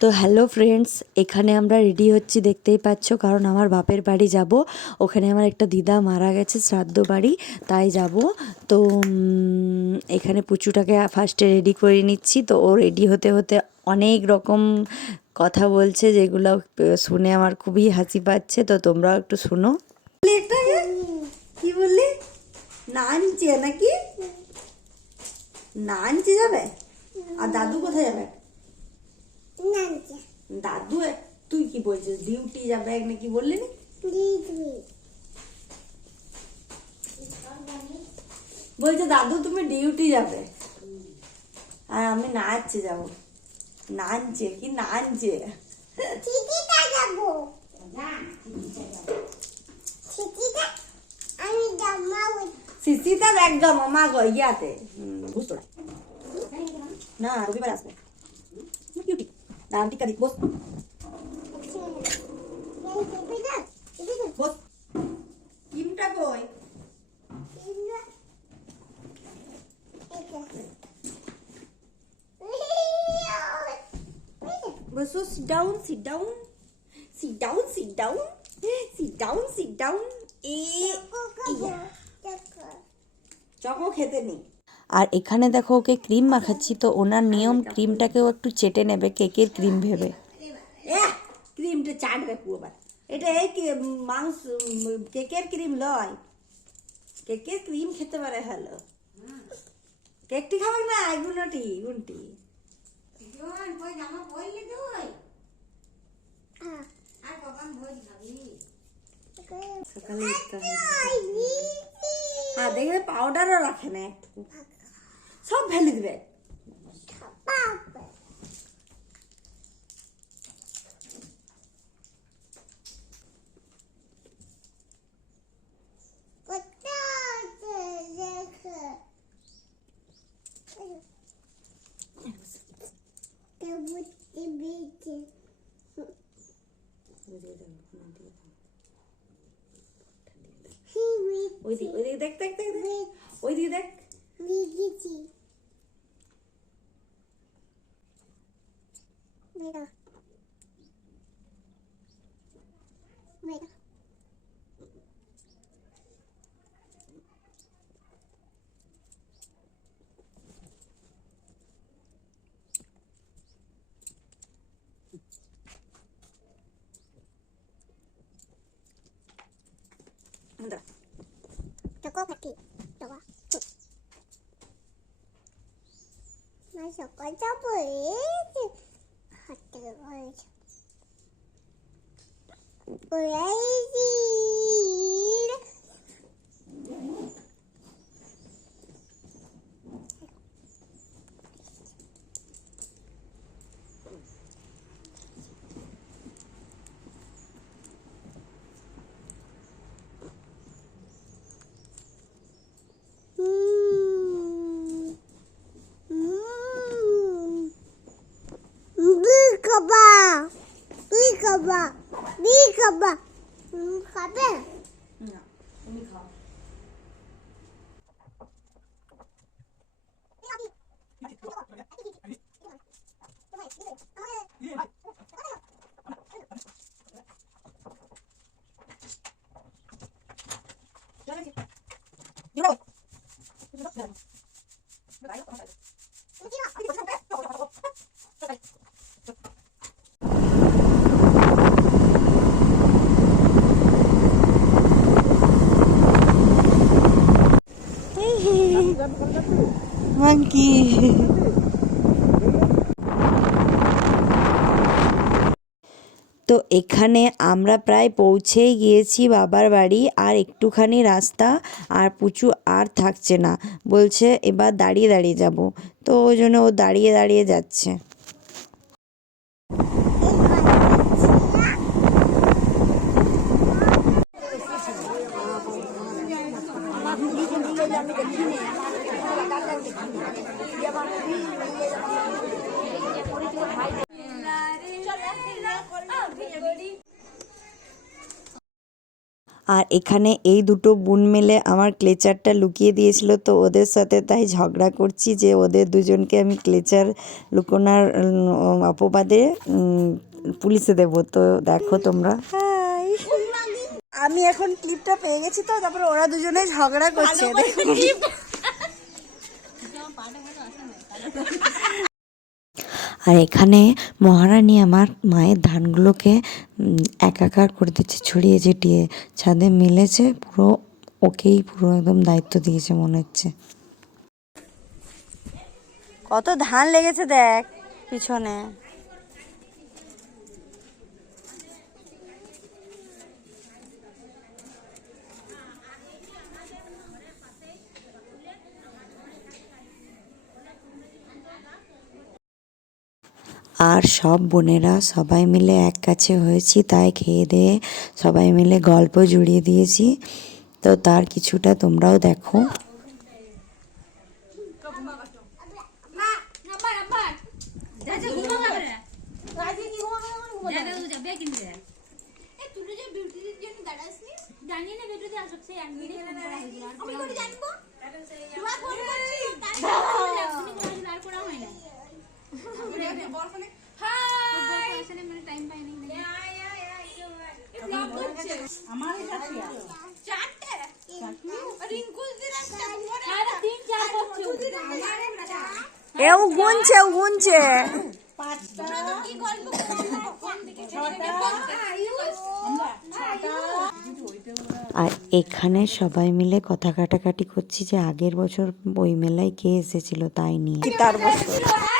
তো hello friends, এখানে আমরা রেডি হচ্ছি, দেখতেই পাচ্ছ, কারণ আমার বাপের বাড়ি যাব। ওখানে আমার একটা দিদা মারা গেছে, শ্রাদ্ধ বাড়ি, তাই যাব। তো এখানে পুচুটাকে ফার্স্টে রেডি করে নিচ্ছি। তো ও রেডি হতে হতে অনেক রকম কথা বলছে, যেগুলো শুনে আমার খুবই হাসি পাচ্ছে। তো তোমরাও একটু শোনো। কি বললি? নাকি? নাচছে যাবে? আর দাদু কোথায় যাবে? দাদু এক- তুই কি বলছিস ডিউটি যাবে এক নাকি বললি না বলছে দাদু তুমি ডিউটি যাবে আর আমি নাচছে যাব নাচছে কি নাচছে আমি জামা সিসিটা একদম মা গো ইয়াতে হুম, বুঝতো না না রবিবার আসবে কিউটি দাঁড়ান টিকা দি বস বস কিমটা কই বসো sit down sit down sit down sit down sit down sit down এ ইয়া চকো খেতে নেই আর এখানে দেখো ওকে ক্রিম মাখাচ্ছি তো ওনার নিয়ম ক্রিমটাকেও একটু চেটে নেবে কেকের ক্রিম ভেবে। ক্রিমটা চাটবে পুরো এটা এই কি- মাংস কেকের ক্রিম লয়। কেকের ক্রিম খেতে পারে হ্যালো কেকটি খাবে না এগুলোটি উনটি সকালে হ্যাঁ দেখবে পাউডারও রাখে না একটু। সব ফেলে দিবে। ওই দিক ওই দিক দেখ দেখ দেখ দাঁড়া। 저거 같이 저거 나 저거 잡아야지 하트 보여줘 보여야지 kebab. Di kebab. Kabel. Enggak. Ini kau. Jangan sih. Jangan. Jangan. Jangan. Jangan. Jangan. Monkey তো এখানে আমরা প্রায় পৌঁছেই গিয়েছি বাবার বাড়ি, আর একটুখানি রাস্তা, আর পুচু আর থাকছে না। বলছে এবার দাঁড়িয়ে দাঁড়িয়ে যাব। তো ওই জন্য ও দাঁড়িয়ে দাঁড়িয়ে যাচ্ছে। আর এখানে এই দুটো বোন মেলে আমার ক্লেচারটা লুকিয়ে দিয়েছিল তো ওদের সাথে তাই ঝগড়া করছি যে ওদের দুজনকে আমি ক্লেচার লুকোনার অপবাদে পুলিশে দেব। তো দেখো তোমরা। আমি এখন ক্লিপটা পেয়ে গেছি তো তারপরে ওরা দুজনে ঝগড়া করছে। দেখো। আর এখানে মহারানী আমার মায়ের ধানগুলোকে একাকার করে দিচ্ছে, ছড়িয়ে ছিটিয়ে। ছাদে মিলেছে, পুরো ওকেই পুরো একদম দায়িত্ব দিয়েছে মনে হচ্ছে। কত ধান লেগেছে দেখ, পিছনে। আর সব বোনেরা সবাই মিলে এক কাছে হয়েছি তাই খেয়ে দিয়ে সবাই মিলে গল্প জুড়িয়ে দিয়েছি। তো তার কিছুটা তোমরাও দেখো। জানি না সেই আমি করে জানব আর করা হয় না হাই মানে টাইম পাই না। এও গুনছে গুনছে। আর এখানে সবাই মিলে কথা কাটাকাটি করছি যে আগের বছর ওই মেলায় কে এসেছিল তাই নিয়ে। তার বছর।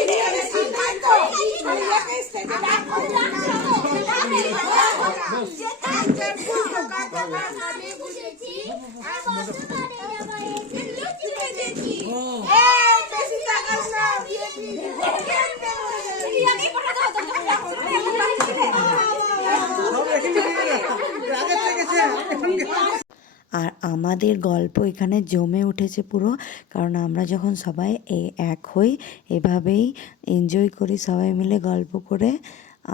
আর আমাদের গল্প এখানে জমে উঠেছে পুরো কারণ আমরা যখন সবাই এ- এক হই এভাবেই এনজয় করি সবাই মিলে গল্প করে।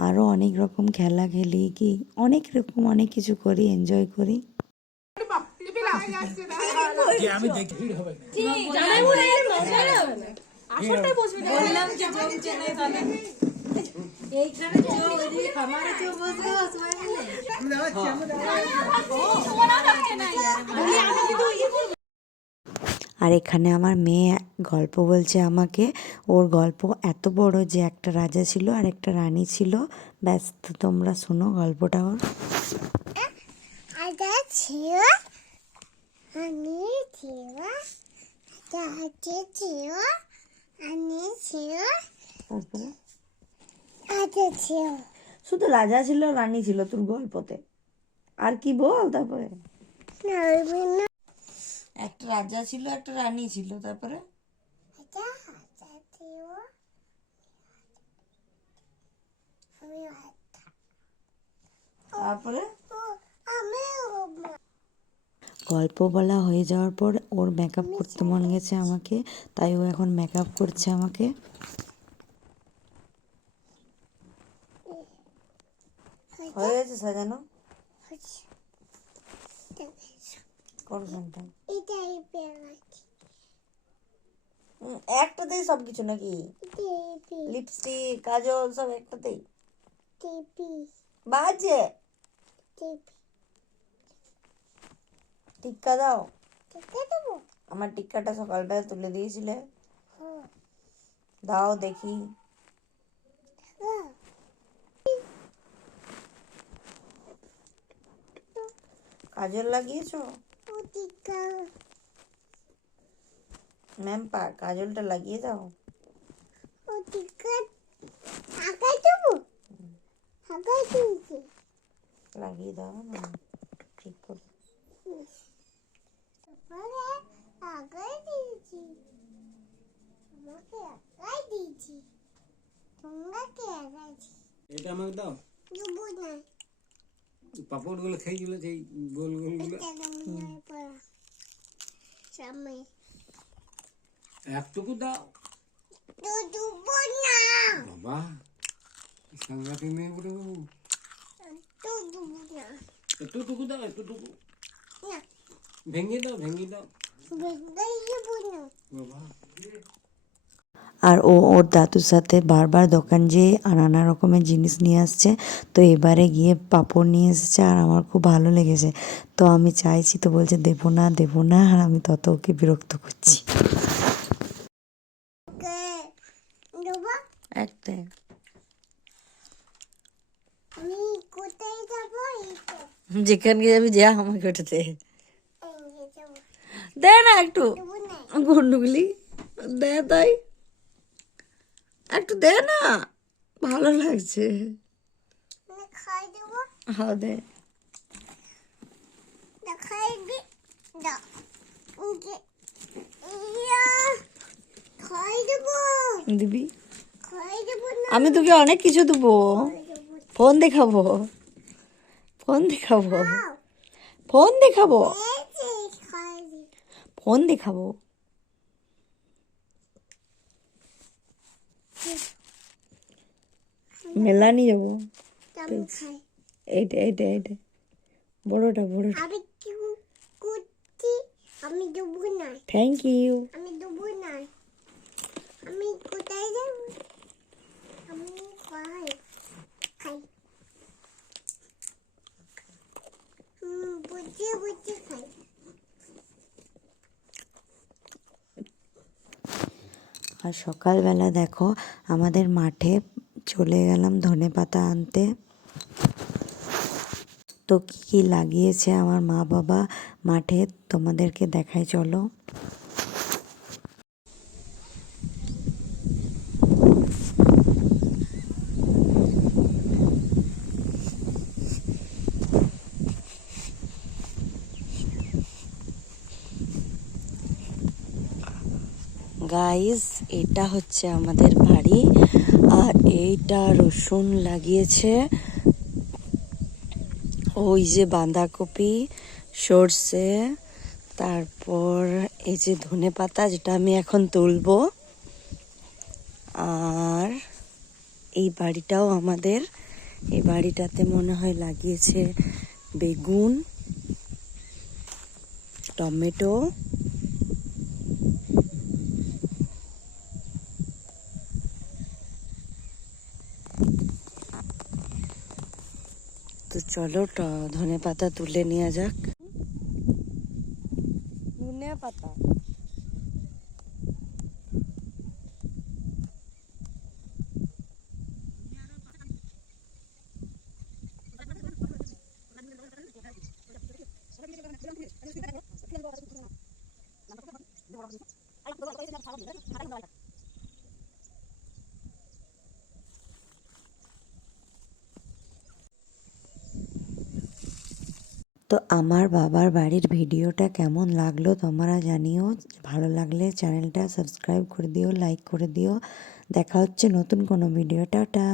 আরও অনেক রকম খেলা খেলি কি অনেক রকম অনেক কিছু করি এনজয় করি। আর এখানে আমার মেয়ে গল্প বলছে আমাকে। ওর গল্প এত বড় যে একটা রাজা ছিল আর একটা রানী ছিল। ব্যাস তো তোমরা শোনো গল্পটা ওর। আদা ছিল আমি ছিল আদা হাতে ছিল আমি ছিল। তারপরে? ছিল শুধু রাজা ছিল রানী ছিল তোর গল্পতে আর কি বল তারপরে? একটা রাজা ছিল একটা রানী ছিল তারপরে? আমি তারপরে? গল্প বলা হয়ে যাওয়ার পর ওর মেকআপ করতে মন গেছে আমাকে তাই ও এখন মেকআপ করছে আমাকে। হয়ে গেছে সাজানো কোন ঘণ্টা এটাই পেলাচ্ছি একটাতেই সব কিছু নাকি টিপি লিপস্টিক কাজল সব একটাতেই টিপি বাজে টিপি টিক্কা দাও টিকা দেবো আমার টিক্কাটা সকালবেলা তুলে দিয়েছিলে হ্যাঁ দাও দেখি হ্যাঁ কাজল লাগিয়েছো? ম্যাম পা কাজলটা লাগিয়ে দাও। লাগিয়ে দাও না ঠিক করে। তারপরে লাগাই দিয়েছি। আমাকে লাগাই দিয়েছি। তোমরা কে এটা আমাকে দাও। পাপড়গুলো খেয়েছিল সেই গোল গোলগুলো এটা নয় পড়া। সামনে। একটুকু দাও। বাবা সাংঘাতিক মেয়ে বলে বাবু। এতটুকু দাও এতটুকু ভেঙে দাও ভেঙে দাও। না বাবা। আর ও ওর দাদুর সাথে বারবার দোকান যেয়ে আর নানা রকমের জিনিস নিয়ে আসছে। তো এবারে গিয়ে পাঁপড় নিয়ে এসেছে আর আমার খুব ভালো লেগেছে। তো আমি চাইছি তো বলছে দেবো না দেবো না। আর আমি তত ওকে বিরক্ত করছি। যেখানে যাবি যা আমাকে ওটাতে। দে না একটু। গন্ডুগুলি। দে তাই। একটু দে না। ভালো লাগছে। আমি হ্যাঁ দে। দেবো। আমি তোকে অনেক কিছু দেবো। ফোন দেখাবো। ফোন দেখাবো। ফোন দেখাবো। ফোন দেখাবো। মেলা নিয়ে যাব এইটা এইটা এইটা। বড়টা বড়টা। আমি কি করছি আমি দেবো না। থ্যাংক ইউ আমি দেবো না। আমি কোথায় যাব? আমি খাই। খাই। হুম বুঝে বুঝে খাই। আর সকালবেলা দেখো আমাদের মাঠে চলে গেলাম ধনে পাতা আনতে। তো কী কী লাগিয়েছে আমার মা বাবা মাঠে তোমাদেরকে দেখায় চলো। গাইস এটা হচ্ছে আমাদের বাড়ি। এইটা রসুন লাগিয়েছে। ওই যে বাঁধাকপি, সর্ষে, তারপর এই যে ধনে পাতা যেটা আমি এখন তুলবো। আর এই বাড়িটাও আমাদের, এই বাড়িটাতে মনে হয় লাগিয়েছে বেগুন, টমেটো। চলো ট- ধনে পাতা তুলে নেওয়া যাক ধনে পাতা তো আমার বাবার বাড়ির ভিডিওটা কেমন লাগল তোমরা জানিও। ভালো লাগলে চ্যানেলটা সাবস্ক্রাইব করে দিও লাইক করে দিও। দেখা হচ্ছে নতুন কোনো ভিডিও। টাটা।